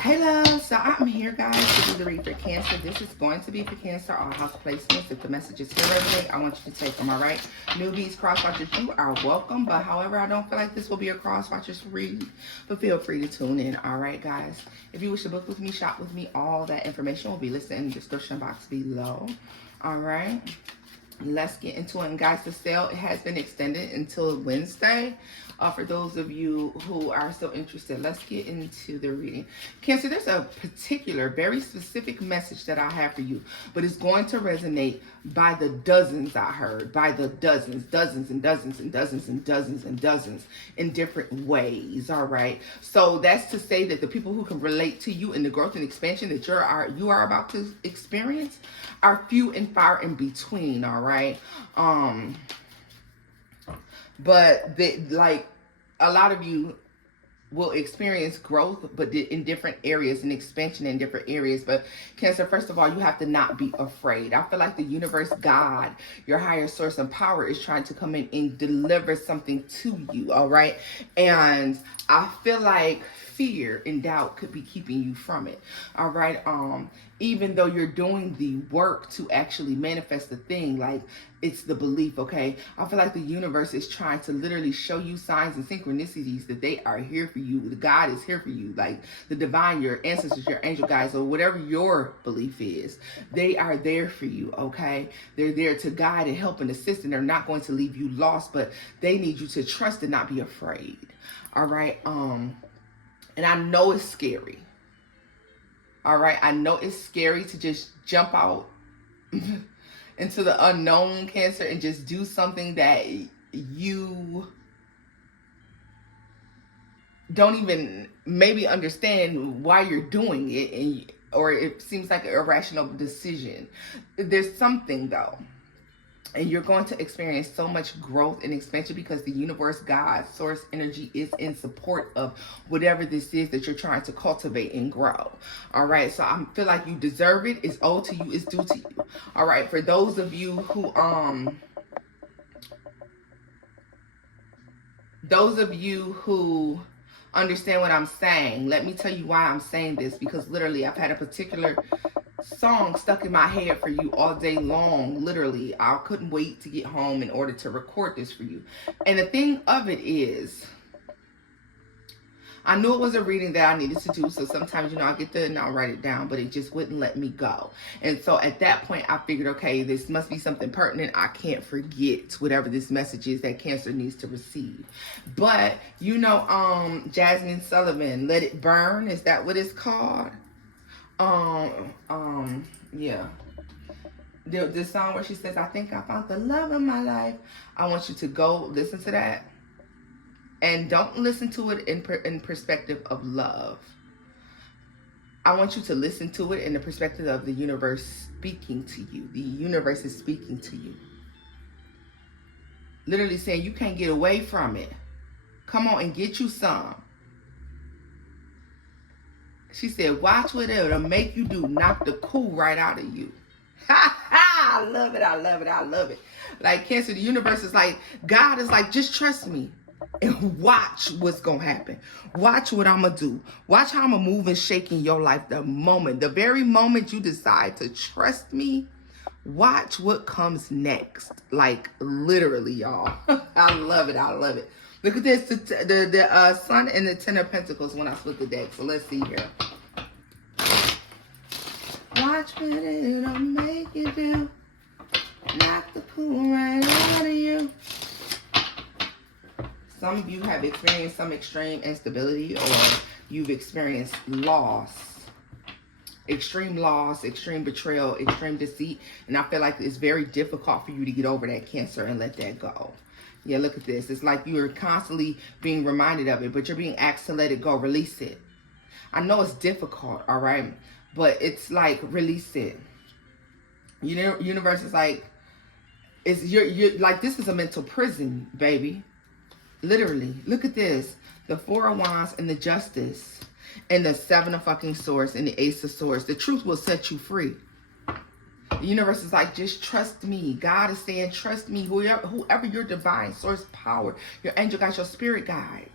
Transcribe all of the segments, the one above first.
Hey love, so I'm here guys to do the read for Cancer. This is going to be for Cancer, all house placements. If the message is here resonate, I want you to take them, alright? Newbies, cross watchers, you are welcome. But however, I don't feel like this will be a cross watchers read, but feel free to tune in, alright guys? If you wish to book with me, shop with me, all that information will be listed in the description box below. Alright. Let's get into it. And guys, the sale has been extended until Wednesday. For those of you who are still interested, let's get into the reading. Cancer, there's a particular, very specific message that I have for you, but it's going to resonate by the dozens I heard, by the dozens and dozens and dozens and dozens and dozens in different ways, all right? So that's to say that the people who can relate to you in the growth and expansion that you are about to experience are few and far in between, all right? But like a lot of you will experience growth, but in different areas and expansion in different areas. But Cancer, first of all, you have to not be afraid. I feel like the universe, God, your higher source and power is trying to come in and deliver something to you, all right? And I feel like fear and doubt could be keeping you from it, all right? Even though you're doing the work to actually manifest the thing, like it's the belief, okay? I feel like the universe is trying to literally show you signs and synchronicities that they are here for you. The God is here for you, like the divine, your ancestors, your angel guides, or whatever your belief is. They are there for you, okay? They're there to guide and help and assist, and they're not going to leave you lost, but they need you to trust and not be afraid, all right? And I know it's scary. All right, I know it's scary to just jump out into the unknown, Cancer, and just do something that you don't even maybe understand why you're doing it, or it seems like an irrational decision. There's something though. And you're going to experience so much growth and expansion because the universe, God, source energy is in support of whatever this is that you're trying to cultivate and grow. All right. So I feel like you deserve it. It's owed to you. It's due to you. All right. For those of you who, understand what I'm saying, let me tell you why I'm saying this, because literally I've had a particular song stuck in my head for you all day long. Literally, I couldn't wait to get home in order to record this for you. And the thing of it is, I knew it was a reading that I needed to do. So sometimes, I get there and I'll write it down, but it just wouldn't let me go. And so at that point, I figured, okay, this must be something pertinent. I can't forget whatever this message is that Cancer needs to receive. But, Jasmine Sullivan, Let It Burn, is that what it's called? Yeah. The song where she says, I think I found the love of my life. I want you to go listen to that. And don't listen to it in perspective of love. I want you to listen to it in the perspective of the universe speaking to you. The universe is speaking to you. Literally saying you can't get away from it. Come on and get you some. She said, watch what it'll make you do. Knock the cool right out of you. Ha ha! I love it. I love it. I love it. Like Cancer, the universe is like, God is like, just trust me. And watch what's going to happen. Watch what I'm going to do. Watch how I'm going to move and shake in your life the very moment you decide to trust me. Watch what comes next. Like literally, y'all. I love it. I love it. Look at this, the Sun and the Ten of Pentacles when I split the deck. So let's see here. Watch what it'll make you do. Knock the cool right out of you. Some of you have experienced some extreme instability, or you've experienced loss. Extreme loss, extreme betrayal, extreme deceit. And I feel like it's very difficult for you to get over that, Cancer, and let that go. Yeah, look at this. It's like you're constantly being reminded of it, but you're being asked to let it go. Release it. I know it's difficult, all right? But it's like, release it. Universe is like, you're like, this is a mental prison, baby. Literally. Look at this. The Four of Wands and the Justice. And the Seven of fucking Swords and the Ace of Swords. The truth will set you free. The universe is like, just trust me. God is saying, trust me. Whoever your divine source power, your angel guides, your spirit guides,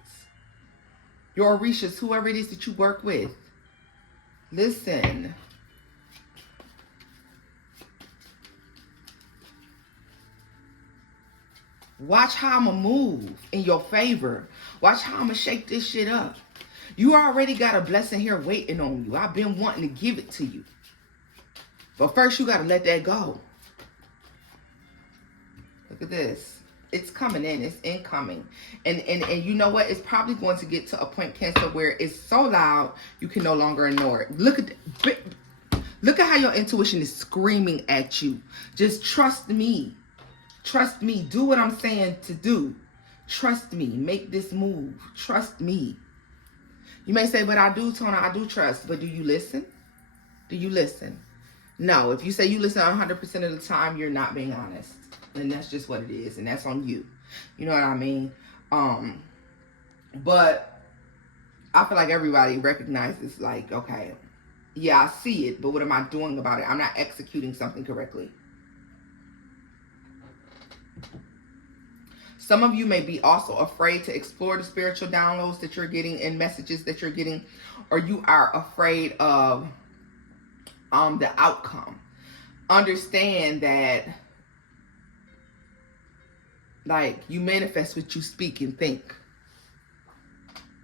your Orishas, whoever it is that you work with. Listen. Watch how I'm going to move in your favor. Watch how I'm going to shake this shit up. You already got a blessing here waiting on you. I've been wanting to give it to you. But first, you got to let that go. Look at this. It's coming in. It's incoming. And you know what? It's probably going to get to a point, Cancer, where it's so loud, you can no longer ignore it. Look at how your intuition is screaming at you. Just trust me. Trust me. Do what I'm saying to do. Trust me. Make this move. Trust me. You may say, but I do, Tona, I do trust. But do you listen? Do you listen? No. If you say you listen 100% of the time, you're not being honest. And that's just what it is. And that's on you. You know what I mean? But I feel like everybody recognizes, like, okay, yeah, I see it, but what am I doing about it? I'm not executing something correctly. Some of you may be also afraid to explore the spiritual downloads that you're getting and messages that you're getting, or you are afraid of the outcome. Understand that, like, you manifest what you speak and think.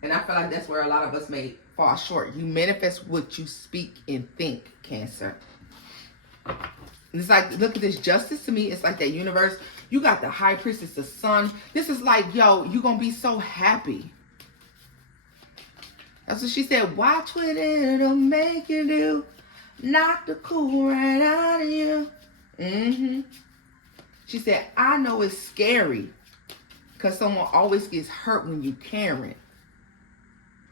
And I feel like that's where a lot of us may fall short. You manifest what you speak and think, Cancer. And it's like, look at this justice to me. It's like that universe. You got the high priestess, the sun. This is like, yo, you're going to be so happy. That's what she said. Watch what it'll make you do. Knock the cool right out of you. She said, I know it's scary because someone always gets hurt when you caring.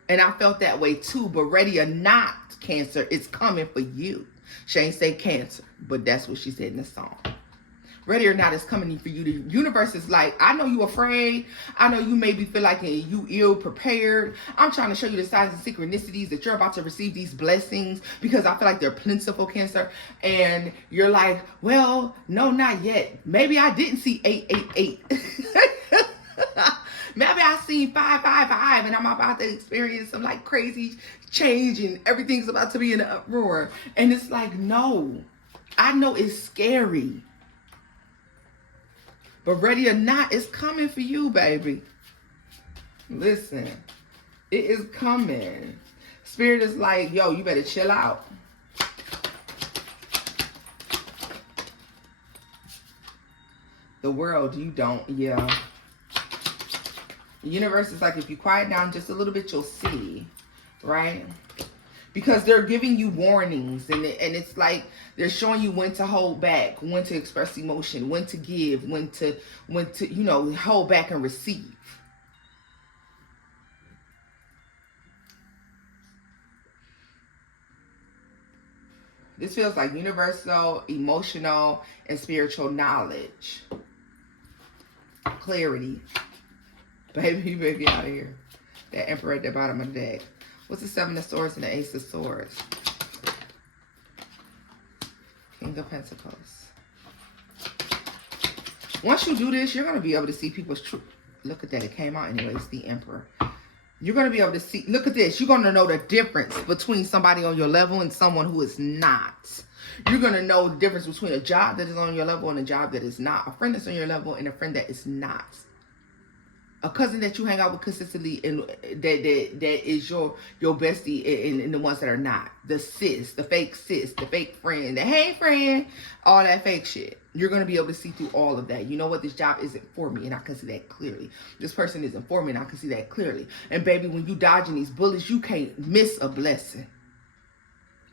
And I felt that way too. But ready or not, Cancer, it's coming for you. She ain't say Cancer, but that's what she said in the song. Ready or not, it's coming for you. The universe is like, I know you afraid. I know you maybe feel like you ill prepared. I'm trying to show you the signs and synchronicities that you're about to receive these blessings because I feel like they're plentiful, Cancer. And you're like, well, no, not yet. Maybe I didn't see 888. Maybe I seen 555 and I'm about to experience some like crazy change and everything's about to be in an uproar. And it's like, no, I know it's scary. But ready or not, it's coming for you, baby. Listen, it is coming. Spirit is like, yo, you better chill out. The world, you don't, yeah. The universe is like, if you quiet down just a little bit, you'll see, right? Because they're giving you warnings, and it's like they're showing you when to hold back, when to express emotion, when to give, when to you know, hold back and receive. This feels like universal, emotional, and spiritual knowledge. Clarity. Baby, you better get out of here. That Emperor at the bottom of the deck. What's the Seven of Swords and the Ace of Swords? King of Pentacles. Once you do this, you're going to be able to see people's truth. Look at that. It came out anyways. The Emperor. You're going to be able to see. Look at this. You're going to know the difference between somebody on your level and someone who is not. You're going to know the difference between a job that is on your level and a job that is not. A friend that's on your level and a friend that is not. A cousin that you hang out with consistently and that is your bestie and the ones that are not. The sis, the fake friend, the hey friend, all that fake shit. You're going to be able to see through all of that. You know what? This job isn't for me and I can see that clearly. This person isn't for me and I can see that clearly. And baby, when you dodging these bullets, you can't miss a blessing.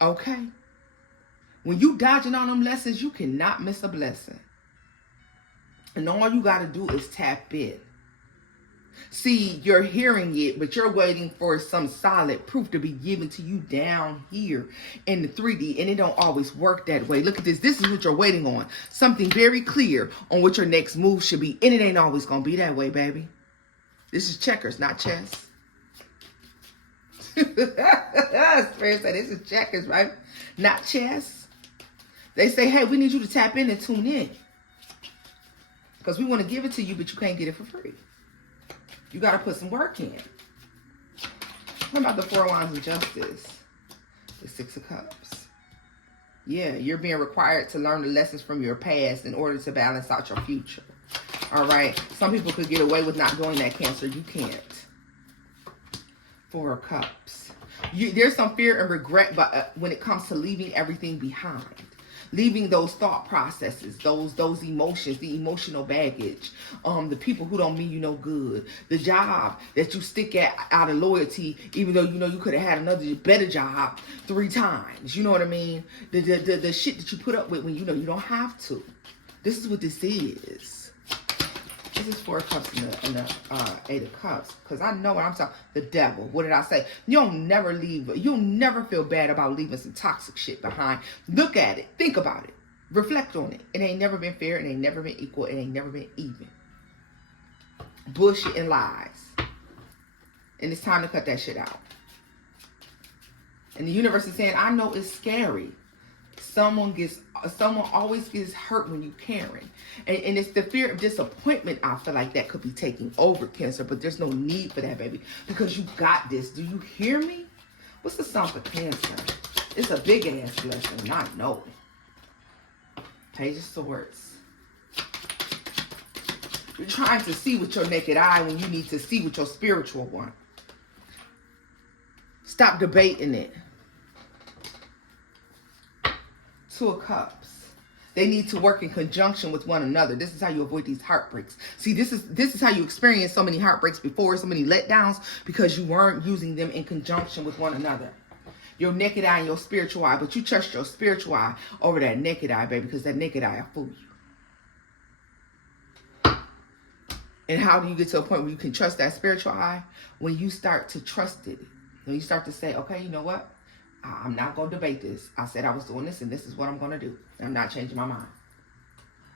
Okay? When you dodging on them lessons, you cannot miss a blessing. And all you got to do is tap in. See, you're hearing it, but you're waiting for some solid proof to be given to you down here in the 3D, and it don't always work that way. Look at this. This is what you're waiting on. Something very clear on what your next move should be, and it ain't always going to be that way, baby. This is checkers, not chess. Spirit said this is checkers, right? Not chess. They say, hey, we need you to tap in and tune in because we want to give it to you, but you can't get it for free. You got to put some work in. What about the Four Wands of Justice? The Six of Cups. Yeah, you're being required to learn the lessons from your past in order to balance out your future. All right. Some people could get away with not doing that, Cancer. You can't. Four of Cups. There's some fear and regret when it comes to leaving everything behind. Leaving those thought processes, those emotions, the emotional baggage, the people who don't mean you no good, the job that you stick at out of loyalty, even though you know you could have had another better job 3 times. You know what I mean? The shit that you put up with when you know you don't have to. This is what this is. This is Four of Cups and the Eight of Cups. Because I know what I'm talking. The devil. What did I say? You'll never leave. You'll never feel bad about leaving some toxic shit behind. Look at it. Think about it. Reflect on it. It ain't never been fair. It ain't never been equal. It ain't never been even. Bullshit and lies. And it's time to cut that shit out. And the universe is saying, I know it's scary. Someone always gets hurt when you're caring. And it's the fear of disappointment, I feel like, that could be taking over, Cancer. But there's no need for that, baby. Because you got this. Do you hear me? What's the sign for Cancer? It's a big ass blessing. I know. Page of Swords. You're trying to see with your naked eye when you need to see with your spiritual one. Stop debating it. Two of Cups. They need to work in conjunction with one another. This is how you avoid these heartbreaks. See, this is how you experience so many heartbreaks before, so many letdowns, because you weren't using them in conjunction with one another. Your naked eye and your spiritual eye, but you trust your spiritual eye over that naked eye, baby, because that naked eye will fool you. And how do you get to a point where you can trust that spiritual eye? When you start to trust it. When you start to say, okay, you know what? I'm not going to debate this. I said I was doing this, and this is what I'm going to do. I'm not changing my mind.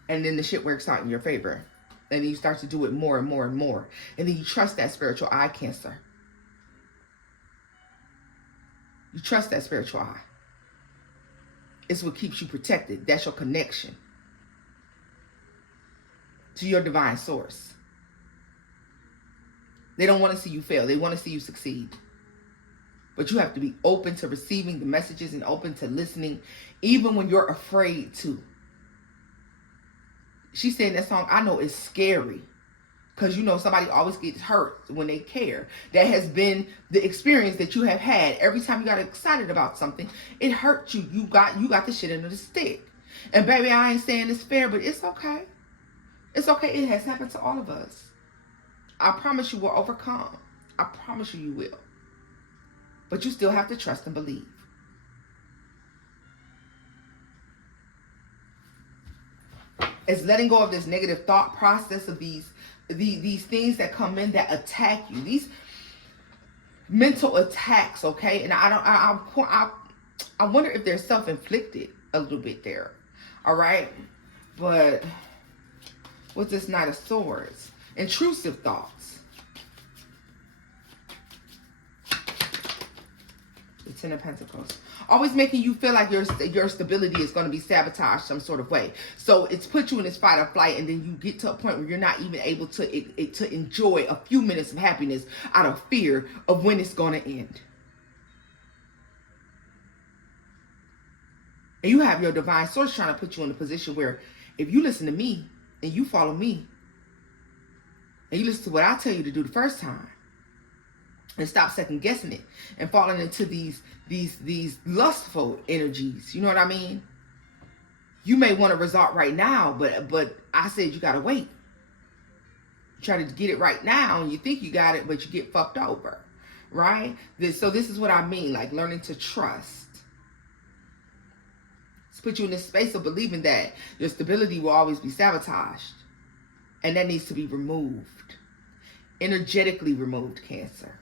And then the shit works out in your favor. And then you start to do it more and more and more. And then you trust that spiritual eye, Cancer. You trust that spiritual eye. It's what keeps you protected. That's your connection to your divine source. They don't want to see you fail. They want to see you succeed. But you have to be open to receiving the messages and open to listening, even when you're afraid to. She said in that song, I know it's scary. Because you know somebody always gets hurt when they care. That has been the experience that you have had. Every time you got excited about something, it hurt you. You got the shit under the stick. And baby, I ain't saying it's fair, but it's okay. It's okay. It has happened to all of us. I promise you will overcome. I promise you will. But you still have to trust and believe. It's letting go of this negative thought process of these things that come in that attack you. These mental attacks, okay? And I wonder if they're self-inflicted a little bit there. All right? But what's this Knight of Swords? Intrusive thoughts. The Ten of Pentacles. Always making you feel like your stability is going to be sabotaged some sort of way. So it's put you in this fight or flight, and then you get to a point where you're not even able to enjoy a few minutes of happiness out of fear of when it's going to end. And you have your divine source trying to put you in a position where if you listen to me and you follow me and you listen to what I tell you to do the first time, and stop second guessing it and falling into these lustful energies. You know what I mean? You may want a result right now, but I said you gotta wait. You try to get it right now and you think you got it, but you get fucked over. Right? So this is what I mean, like learning to trust. It's put you in this space of believing that your stability will always be sabotaged. And that needs to be removed. Energetically removed, Cancer.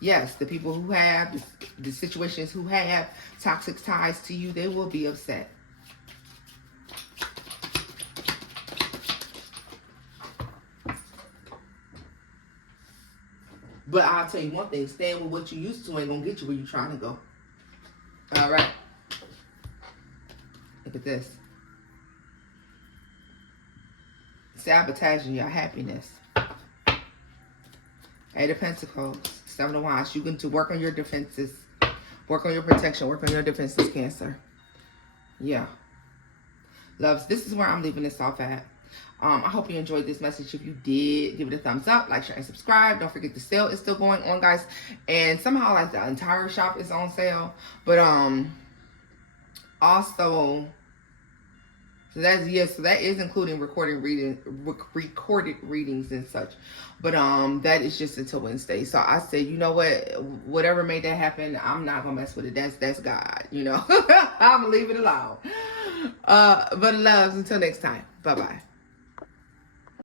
Yes, the people who have, the situations who have toxic ties to you, they will be upset. But I'll tell you one thing, staying with what you used to ain't gonna get you where you're trying to go. All right. Look at this. Sabotaging your happiness. Eight of Pentacles, Seven of Wands. You can to work on your defenses, work on your protection, work on your defenses, Cancer. Yeah. Loves, this is where I'm leaving this off at. I hope you enjoyed this message. If you did, give it a thumbs up, like, share, and subscribe. Don't forget the sale is still going on, guys. And somehow, like, the entire shop is on sale. But also, so that's, yes, so that is including recorded readings and such. But that is just until Wednesday. So I said, you know what, whatever made that happen, I'm not gonna mess with it. That's God, you know. I'm gonna leave it alone. But loves, until next time. Bye-bye.